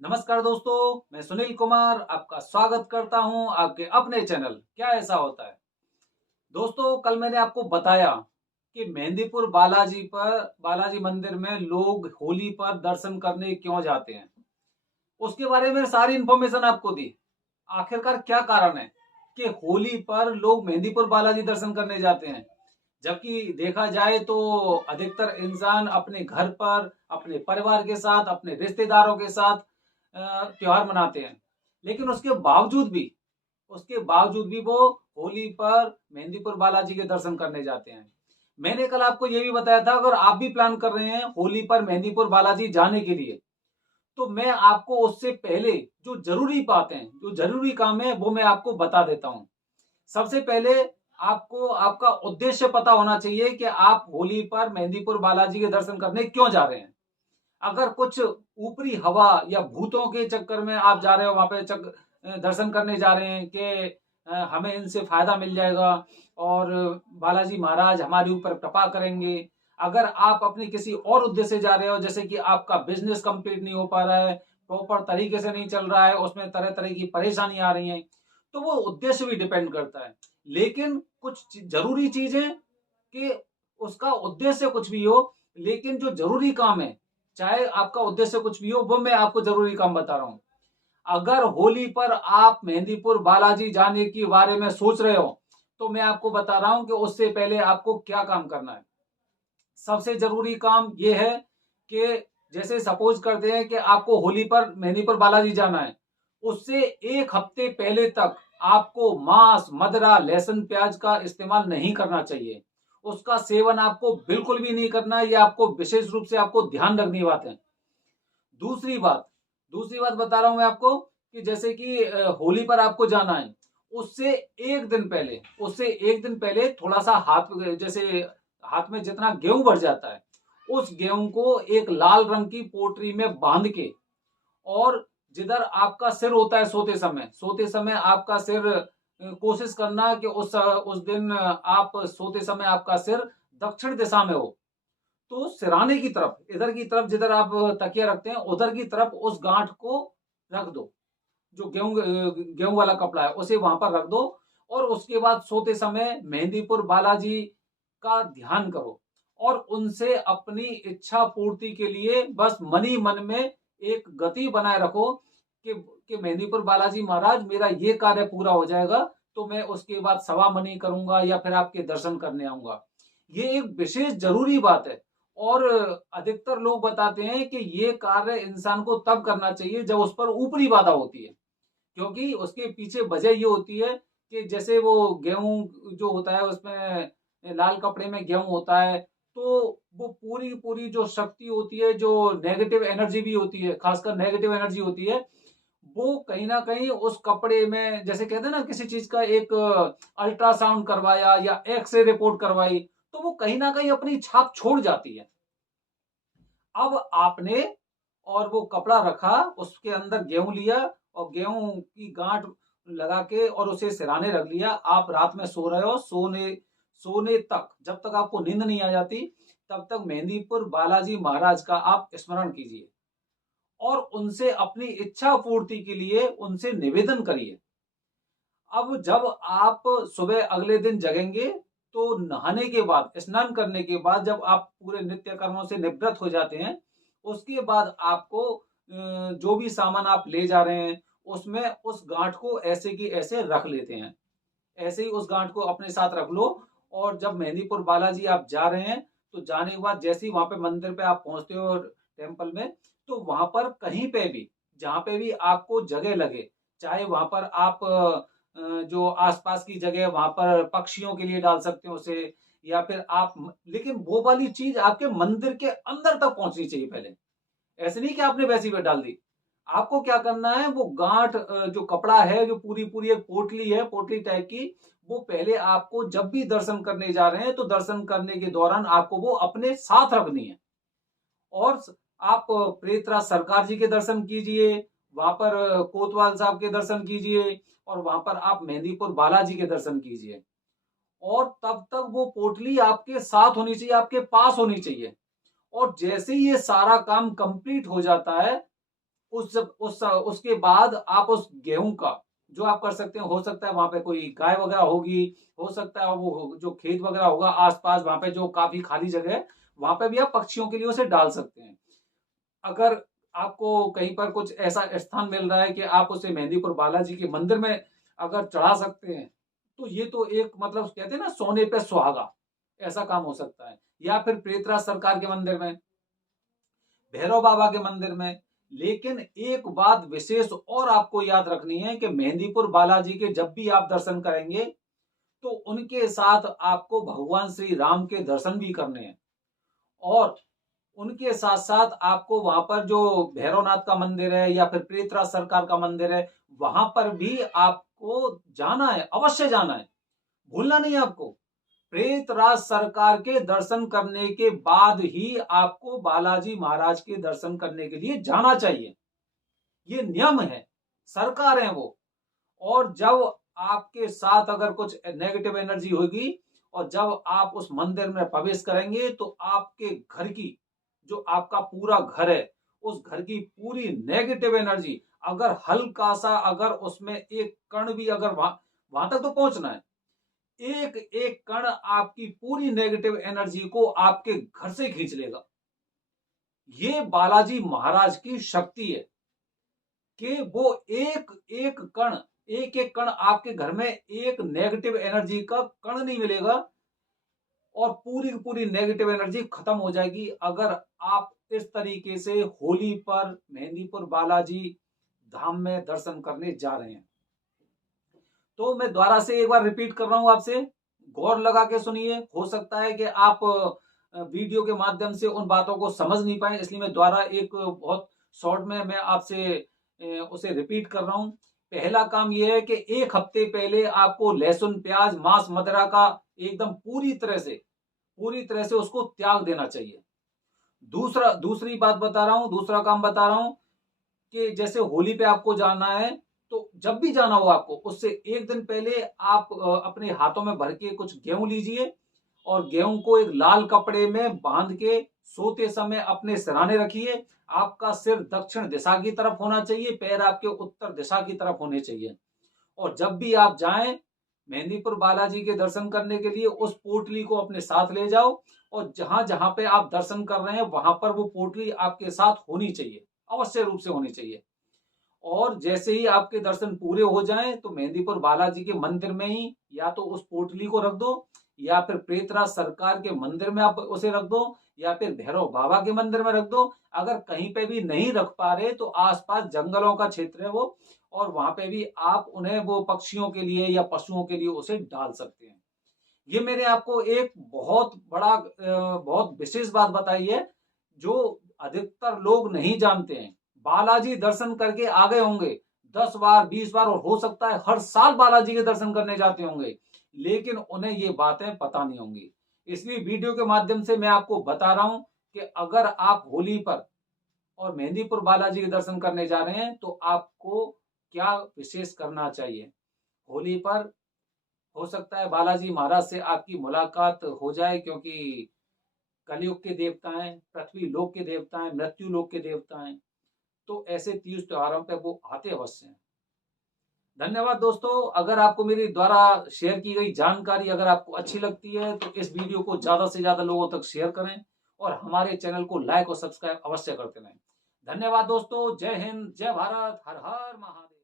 नमस्कार दोस्तों, मैं सुनील कुमार आपका स्वागत करता हूं आपके अपने चैनल क्या ऐसा होता है। दोस्तों, कल मैंने आपको बताया कि मेहंदीपुर बालाजी मंदिर में लोग होली पर दर्शन करने क्यों जाते हैं। उसके बारे में सारी इंफॉर्मेशन आपको दी। आखिरकार क्या कारण है कि होली पर लोग मेहंदीपुर बालाजी दर्शन करने जाते हैं, जबकि देखा जाए तो अधिकतर इंसान अपने घर पर अपने परिवार के साथ अपने रिश्तेदारों के साथ त्योहार मनाते हैं। लेकिन उसके बावजूद भी वो होली पर मेहंदीपुर बालाजी के दर्शन करने जाते हैं। मैंने कल आपको ये भी बताया था, अगर आप भी प्लान कर रहे हैं होली पर मेहंदीपुर बालाजी जाने के लिए, तो मैं आपको उससे पहले जो जरूरी बातें हैं, जो जरूरी काम है, वो मैं आपको बता देता हूं। सबसे पहले आपको आपका उद्देश्य पता होना चाहिए कि आप होली पर मेहंदीपुर बालाजी के दर्शन करने क्यों जा रहे हैं। अगर कुछ ऊपरी हवा या भूतों के चक्कर में आप जा रहे हो, वहां पे दर्शन करने जा रहे हैं कि हमें इनसे फायदा मिल जाएगा और बालाजी महाराज हमारे ऊपर कृपा करेंगे। अगर आप अपने किसी और उद्देश्य से जा रहे हो, जैसे कि आपका बिजनेस कंप्लीट नहीं हो पा रहा है, प्रॉपर तरीके से नहीं चल रहा है, उसमें तरह तरह की परेशानी आ रही है, तो वो उद्देश्य भी डिपेंड करता है। लेकिन कुछ जरूरी चीजें कि उसका उद्देश्य कुछ भी हो, लेकिन जो जरूरी काम है, चाहे आपका उद्देश्य कुछ भी हो, वो मैं आपको जरूरी काम बता रहा हूं। अगर होली पर आप मेहंदीपुर बालाजी जाने के बारे में सोच रहे हो, तो मैं आपको बता रहा हूं कि उससे पहले आपको क्या काम करना है। सबसे जरूरी काम यह है कि जैसे सपोज करते हैं कि आपको होली पर मेहंदीपुर बालाजी जाना है, उससे एक हफ्ते पहले तक आपको मांस मदिरा लहसुन प्याज का इस्तेमाल नहीं करना चाहिए। उसका सेवन आपको बिल्कुल भी नहीं करना है। ये आपको विशेष रूप से आपको ध्यान रखनी बात है। दूसरी बात दूसरी बात बता रहा हूं मैं आपको कि जैसे कि होली पर आपको जाना है, उससे एक दिन पहले थोड़ा सा जैसे हाथ में जितना गेहूं भर जाता है, उस गेहूं को एक लाल रंग की पोटली में बांध के, और जिधर आपका सिर होता है सोते समय आपका सिर, कोशिश करना कि उस दिन आप सोते समय आपका सिर दक्षिण दिशा में हो। तो सिराने की तरफ, इधर की तरफ जिधर आप तकिया रखते हैं, उधर की तरफ उस गांठ को रख दो। जो गेहूं वाला कपड़ा है उसे वहां पर रख दो। और उसके बाद सोते समय मेहंदीपुर बालाजी का ध्यान करो और उनसे अपनी इच्छा पूर्ति के लिए बस मन ही मन में एक गति बनाए रखो कि मेहंदीपुर बालाजी महाराज, मेरा ये कार्य पूरा हो जाएगा तो मैं उसके बाद सवा मनी करूंगा या फिर आपके दर्शन करने आऊंगा। ये एक विशेष जरूरी बात है। और अधिकतर लोग बताते हैं कि ये कार्य इंसान को तब करना चाहिए जब उस पर ऊपरी बाधा होती है, क्योंकि उसके पीछे वजह ये होती है कि जैसे वो गेहूं जो होता है उसमें लाल कपड़े में गेहूं होता है, तो वो पूरी पूरी जो शक्ति होती है, जो नेगेटिव एनर्जी भी होती है, खासकर नेगेटिव एनर्जी होती है, वो कहीं ना कहीं उस कपड़े में, जैसे कहते हैं ना, किसी चीज का एक अल्ट्रासाउंड करवाया या एक्सरे रिपोर्ट करवाई, तो वो कहीं ना कहीं अपनी छाप छोड़ जाती है। अब आपने और वो कपड़ा रखा, उसके अंदर गेहूं लिया और गेहूं की गांठ लगा के और उसे सिराने रख लिया। आप रात में सो रहे हो, सोने सोने तक, जब तक आपको नींद नहीं आ जाती, तब तक मेहंदीपुर बालाजी महाराज का आप स्मरण कीजिए और उनसे अपनी इच्छा पूर्ति के लिए उनसे निवेदन करिए। अब जब आप सुबह अगले दिन जगेंगे, तो नहाने के बाद, स्नान करने के बाद, जब आप पूरे नित्य कर्मों से निवृत्त हो जाते हैं, उसके बाद आपको जो भी सामान आप ले जा रहे हैं, उसमें उस गांठ को ऐसे की ऐसे रख लेते हैं। ऐसे ही उस गांठ को अपने साथ रख लो। और जब मेहंदीपुर बालाजी आप जा रहे हैं, तो जाने के बाद जैसे ही वहां पे मंदिर पे आप पहुंचते हो, टेम्पल में, तो वहां पर कहीं पे भी, जहां पे भी आपको जगह लगे, चाहे वहां पर आप जो आसपास की जगह वहां पर पक्षियों के लिए डाल सकते हो उसे, या फिर आप, लेकिन वो वाली चीज आपके मंदिर के अंदर तक पहुंचनी चाहिए पहले। ऐसे नहीं कि आपने वैसी पे डाल दी। आपको क्या करना है, वो गांठ, जो कपड़ा है, जो पूरी पूरी एक पोटली है, पोटली टाइप की, वो पहले आपको जब भी दर्शन करने जा रहे हैं, तो दर्शन करने के दौरान आपको वो अपने साथ रखनी है। और आप प्रेतराज सरकार जी के दर्शन कीजिए, वहां पर कोतवाल साहब के दर्शन कीजिए, और वहां पर आप मेहंदीपुर बालाजी के दर्शन कीजिए। और तब तक वो पोटली आपके साथ होनी चाहिए, आपके पास होनी चाहिए। और जैसे ही ये सारा काम कंप्लीट हो जाता है, उसके बाद आप उस गेहूं का जो आप कर सकते हैं, हो सकता है वहां पे कोई गाय वगैरह होगी, हो सकता है वो जो खेत वगैरह होगा आसपास, वहां पे जो काफी खाली जगह है, वहां पे भी आप पक्षियों के लिए उसे डाल सकते हैं। अगर आपको कहीं पर कुछ ऐसा स्थान मिल रहा है कि आप उसे मेहंदीपुर बालाजी के मंदिर में अगर चढ़ा सकते हैं, तो ये तो एक मतलब कहते हैं ना सोने पे सुहागा, ऐसा काम हो सकता है। या फिर प्रेतराज सरकार के मंदिर में, भैरव बाबा के मंदिर में। लेकिन एक बात विशेष और आपको याद रखनी है कि मेहंदीपुर बालाजी के जब भी आप दर्शन करेंगे, तो उनके साथ आपको भगवान श्री राम के दर्शन भी करने हैं। और उनके साथ साथ आपको वहां पर जो भैरवनाथ का मंदिर है या फिर प्रेतराज सरकार का मंदिर है, वहां पर भी आपको जाना है, अवश्य जाना है, भूलना नहीं है आपको। प्रेतराज सरकार के दर्शन करने के बाद ही आपको बालाजी महाराज के दर्शन करने के लिए जाना चाहिए। ये नियम है, सरकार है वो। और जब आपके साथ अगर कुछ नेगेटिव एनर्जी होगी और जब आप उस मंदिर में प्रवेश करेंगे, तो आपके घर की, जो आपका पूरा घर है, उस घर की पूरी नेगेटिव एनर्जी, अगर हल्का सा अगर उसमें एक कण भी, अगर वहां वहां तक तो पहुंचना है, एक एक कण आपकी पूरी नेगेटिव एनर्जी को आपके घर से खींच लेगा। ये बालाजी महाराज की शक्ति है कि वो एक एक कण, एक एक कण आपके घर में एक नेगेटिव एनर्जी का कण नहीं मिलेगा और पूरी पूरी नेगेटिव एनर्जी खत्म हो जाएगी अगर आप इस तरीके से होली पर मेहंदीपुर बालाजी धाम में दर्शन करने जा रहे हैं। तो मैं दोबारा से एक बार रिपीट कर रहा हूं आपसे, गौर लगा के सुनिए। हो सकता है कि आप वीडियो के माध्यम से उन बातों को समझ नहीं पाए, इसलिए मैं दोबारा एक बहुत शॉर्ट में मैं आपसे उसे रिपीट कर रहा हूं। पहला काम यह है कि एक हफ्ते पहले आपको लहसुन प्याज मांस मदिरा का एकदम पूरी तरह से उसको त्याग देना चाहिए। दूसरी बात बता रहा हूं, दूसरा काम बता रहा हूं कि जैसे होली पे आपको जाना है, तो जब भी जाना हो आपको, उससे एक दिन पहले आप अपने हाथों में भर के कुछ गेहूं लीजिए और गेहूं को एक लाल कपड़े में बांध के सोते समय अपने सिरहाने रखिए। आपका सिर दक्षिण दिशा की तरफ होना चाहिए, पैर आपके उत्तर दिशा की तरफ होने चाहिए। और जब भी आप जाएं मेहंदीपुर बालाजी के दर्शन करने के लिए, उस पोटली को अपने साथ ले जाओ और जहां जहां पे आप दर्शन कर रहे हैं वहां पर वो पोटली आपके साथ होनी चाहिए, अवश्य रूप से होनी चाहिए। और जैसे ही आपके दर्शन पूरे हो जाएं, तो मेहंदीपुर बालाजी के मंदिर में ही या तो उस पोटली को रख दो, या फिर प्रेतराज सरकार के मंदिर में आप उसे रख दो, या फिर भैरव बाबा के मंदिर में रख दो। अगर कहीं पे भी नहीं रख पा रहे तो आसपास जंगलों का क्षेत्र है वो, और वहां पे भी आप उन्हें वो पक्षियों के लिए या पशुओं के लिए उसे डाल सकते हैं। ये मैंने आपको एक बहुत बड़ा बहुत विशेष बात बताई है, जो अधिकतर लोग नहीं जानते हैं। बालाजी दर्शन करके आ गए होंगे 10 बार 20 बार, और हो सकता है हर साल बालाजी के दर्शन करने जाते होंगे, लेकिन उन्हें ये बातें पता नहीं होंगी। इसलिए वीडियो के माध्यम से मैं आपको बता रहा हूं कि अगर आप होली पर और मेहंदीपुर बालाजी के दर्शन करने जा रहे हैं, तो आपको क्या विशेष करना चाहिए। होली पर हो सकता है बालाजी महाराज से आपकी मुलाकात हो जाए, क्योंकि कलयुग के देवता हैं, पृथ्वी लोक के देवता हैं, मृत्यु लोक के देवता हैं। तो ऐसे तीज त्योहारों पे वो आते अवश्य हैं। धन्यवाद दोस्तों। अगर आपको मेरे द्वारा शेयर की गई जानकारी अगर आपको अच्छी लगती है, तो इस वीडियो को ज्यादा से ज्यादा लोगों तक शेयर करें और हमारे चैनल को लाइक और सब्सक्राइब अवश्य करते रहें। धन्यवाद दोस्तों। जय हिंद, जय भारत, हर हर महादेव।